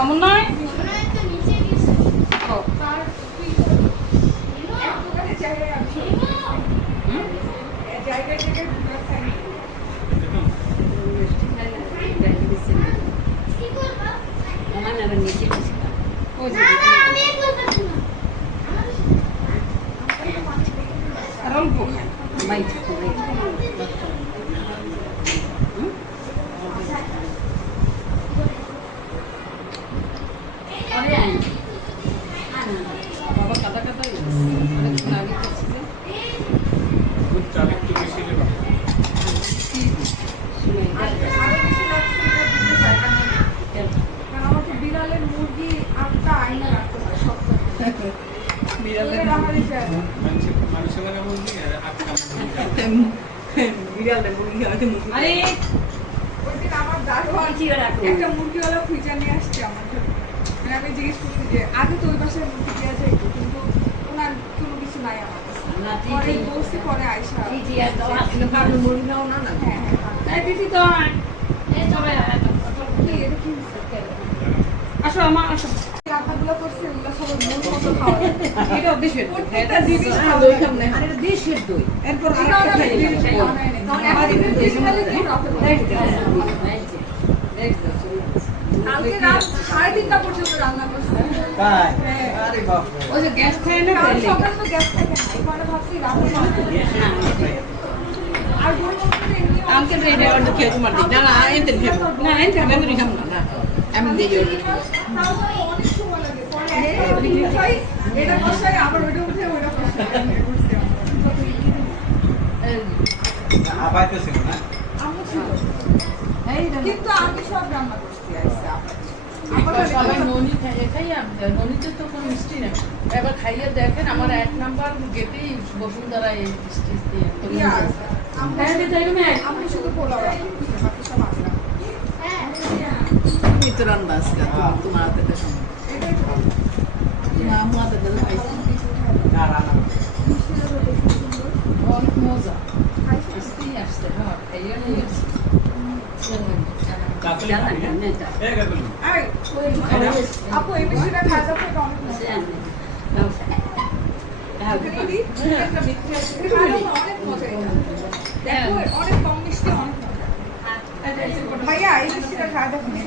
সমন্বয় অল্প খায় মাইট বাবা কাদা কাদা অনেকক্ষণ আগে করছি আমাকে বিড়ালের মুরগি আটটা আইনা রাখতে হয় সপ্তাহে বিড়ালের মুরগি আরে ওই দিন আমার দারোয়ান একটা মুরগিওয়ালা খুঁজা নিয়ে আসছে আমার জন্য মানে আমি জিজ্ঞেস করছি যে আগে তো ওই বাসায় মুরগি দেওয়া যায় কিন্তু ওনার কোনো কিছু নাই আমার কাছে পরে বলছি পরে আইসা হ্যাঁ তাই দিদি তো আসো আমার আসো রান্নাগুলো করছে ওগুলো সব মন মতো খাওয়া যায় এটা দেশের প্রত্যেকটা জিনিস খাওয়া যায় আর এটা দেশের দই এরপর এটা আরেকটা অনেক খাই জিনিস খাওয়া হয় না। কারণ এখন basically কি problem? কালকে রাত 3:30টা পর্যন্ত রান্না করছে হ্যাঁ। ওই যে গ্যাস খায় না কাল তাই সকালে তো গ্যাস থাকে না এবারে ভাবছি রাতে আর গরুর এমনি আঙ্কেল রেডি অর্ডার খেয়ে তোমার দিই না এনতে খেয়ে না এনতে মেমরি খাম না আমি দিয়ে দিই তাও তো অনেক সময় লাগে পরে একটা খাই এটা কষাই আবার ওইটা উঠে ওইটা কষাই করছি আমি ছিল এই কিন্তু আমি সব রান্না করছি আইসা সবাই ননি খাইয়া ননিতে তো কোনো মিষ্টি না এবার খাইয়ে দেখেন আমার 1 নাম্বার গেটেই বসুন্ধরা এই মিষ্টি দিয়ে আমি শুধু পোলাও রান্না বাকি সব আসলাম তুমি তো রান্না আজকে তোমার হাতে দেখো এটাই তো আমার হাতে দেখো অনেক মজা মিষ্টি আসছে হ্যাঁ খাইয়ে নিয়ে এই আপু এই মিষ্টিটা খাওয়া যাবে এটা অনেক মজা দিদি একটা বিক্রি আছে অনেক মজা এটা দেখো অনেক কম মিষ্টি অনেক মজা ভাইয়া এই মিষ্টিটা খাওয়া যাবে